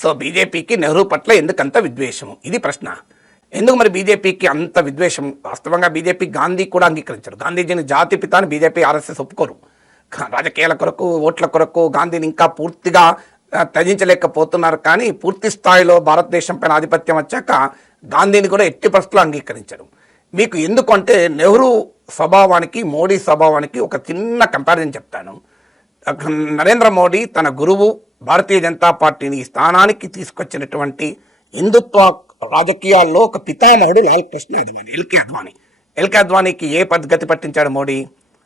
So బీజేపీకి నెహ్రూ పట్ల ఎందుకంత విద్వేషం, ఇది ప్రశ్న. ఎందుకు మరి బీజేపీకి అంత విద్వేషం? వాస్తవంగా బీజేపీ గాంధీ కూడా అంగీకరించారు. గాంధీజీని జాతిపిత అని బీజేపీ ఆర్ఎస్ఎస్ ఒప్పుకోరు. రాజకీయాల కొరకు, ఓట్ల కొరకు గాంధీని ఇంకా పూర్తిగా త్యజించలేకపోతున్నారు. కానీ పూర్తి స్థాయిలో భారతదేశం పైన ఆధిపత్యం వచ్చాక గాంధీని కూడా ఎట్టి పరిస్థితుల్లో అంగీకరించారు. మీకు ఎందుకంటే నెహ్రూ స్వభావానికి మోడీ స్వభావానికి ఒక చిన్న కంపారిజన్ చెప్తాను. నరేంద్ర మోడీ తన గురువు భారతీయ జనతా పార్టీని ఈ స్థానానికి తీసుకొచ్చినటువంటి హిందుత్వ రాజకీయాల్లో ఒక పితామహుడు లాల్ కృష్ణ అద్వానీ, ఎల్కే అద్వానీకి ఏ పద్ధతి పట్టించాడు మోడీ?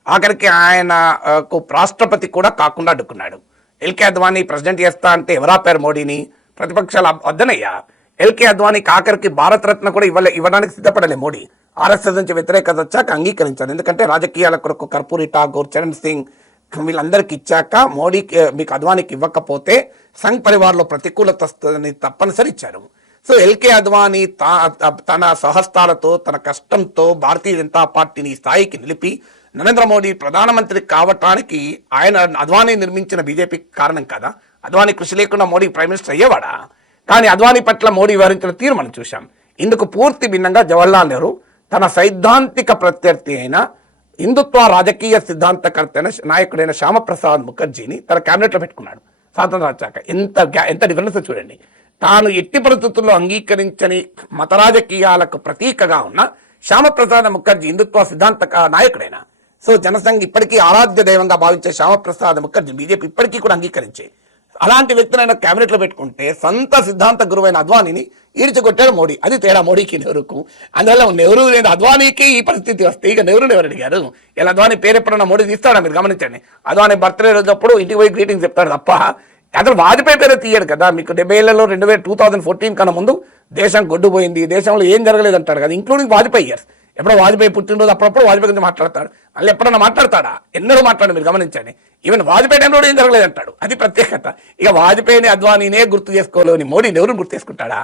ఆఖరికి ఆయనకు రాష్ట్రపతి కూడా కాకుండా అడ్డుకున్నాడు. ఎల్కే అద్వానీ ప్రెసిడెంట్ చేస్తా అంటే ఎవరాపారు మోడీని? ప్రతిపక్షాలు వద్దనయ్యా. ఎల్కే అద్వానీకి ఆఖరికి భారతరత్న కూడా ఇవ్వడానికి సిద్ధపడలే మోడీ. ఆర్ఎస్ఎస్ నుంచి వ్యతిరేకత వచ్చాక అంగీకరించారు. ఎందుకంటే రాజకీయాల కొరకు కర్పూరి ఠాకూర్, చరణ్ సింగ్ వీళ్ళందరికీ ఇచ్చాక మోడీకి మీకు అద్వానీకి ఇవ్వకపోతే సంఘ్ పరివార్లో ప్రతికూలత వస్తుందని తప్పనిసరి ఇచ్చారు. సో ఎల్కే అద్వానీ తన సహస్తాలతో, తన కష్టంతో భారతీయ జనతా పార్టీని ఈ స్థాయికి నిలిపి నరేంద్ర మోడీ ప్రధానమంత్రి కావటానికి ఆయన అద్వానీ నిర్మించిన బీజేపీ కారణం కదా. అద్వానీ కృషి లేకుండా మోడీ ప్రైమ్ మినిస్టర్ అయ్యేవాడా? కానీ అద్వానీ పట్ల మోడీ వివరించిన తీరు మనం చూసాం. ఇందుకు పూర్తి భిన్నంగా జవహర్లాల్ నెహ్రూ తన సైద్ధాంతిక ప్రత్యర్థి అయిన హిందుత్వ రాజకీయ సిద్ధాంతకర్త అయిన నాయకుడైన శ్యామప్రసాద్ ముఖర్జీని తన క్యాబినెట్లో పెట్టుకున్నాడు. స్వాతంత్రం వచ్చాక ఎంత డిఫరెన్స్ చూడండి. తాను ఎట్టి పరిస్థితుల్లో అంగీకరించని మత రాజకీయాలకు ప్రతీకగా ఉన్న శ్యామప్రసాద్ ముఖర్జీ హిందుత్వ సిద్ధాంత నాయకుడైన, సో జనసంఘ్ ఇప్పటికీ ఆరాధ్య దైవంగా భావించే శ్యామప్రసాద్ ముఖర్జీ బీజేపీ ఇప్పటికీ కూడా అంగీకరించే అలాంటి వ్యక్తులైన క్యాబినెట్లో పెట్టుకుంటే సొంత సిద్ధాంత గురువైన అద్వానీని ఈడ్చికొట్టాడు మోడీ. అది తేడా మోడీకి నెహ్రూకు. అందువల్ల నెహ్రూ లేదు అద్వానీకి ఈ పరిస్థితి వస్తే ఇక నెహ్రూని ఎవరు అడిగారు? ఇలా అద్వానీ పేరు ఎప్పుడన్నా మోడీ తీస్తాడా? మీరు గమనించండి. అద్వానీ బర్త్డే రోజు అప్పుడు ఇంటికి పోయి గ్రీటింగ్స్ చెప్తాడు తప్ప అతను వాజ్పేయి పేరు తీయడు కదా. మీకు 70 2014 కన్నా ముందు దేశం గొడ్డుపోయింది, దేశంలో ఏం జరగలేదు అంటాడు కదా, ఇంక్లూడింగ్ వాజ్పేయి ఇయర్స్. ఎప్పుడో వాజ్పేయి పుట్టినరోజు అప్పుడప్పుడు వాజ్పేయి గురించి మాట్లాడతాడు. మళ్ళీ ఎప్పుడన్నా మాట్లాడతాడా? ఎన్నడూ మాట్లాడు. మీరు గమనించండి. ఈవెన్ వాజ్పేయి టైంలో ఏం జరగలేదు అంటాడు. అది ప్రత్యేకత. ఇక వాజ్పేయిని అద్వానీనే గుర్తు చేసుకోలేని మోడీ నెహ్రూని గుర్తు చేసుకుంటాడా?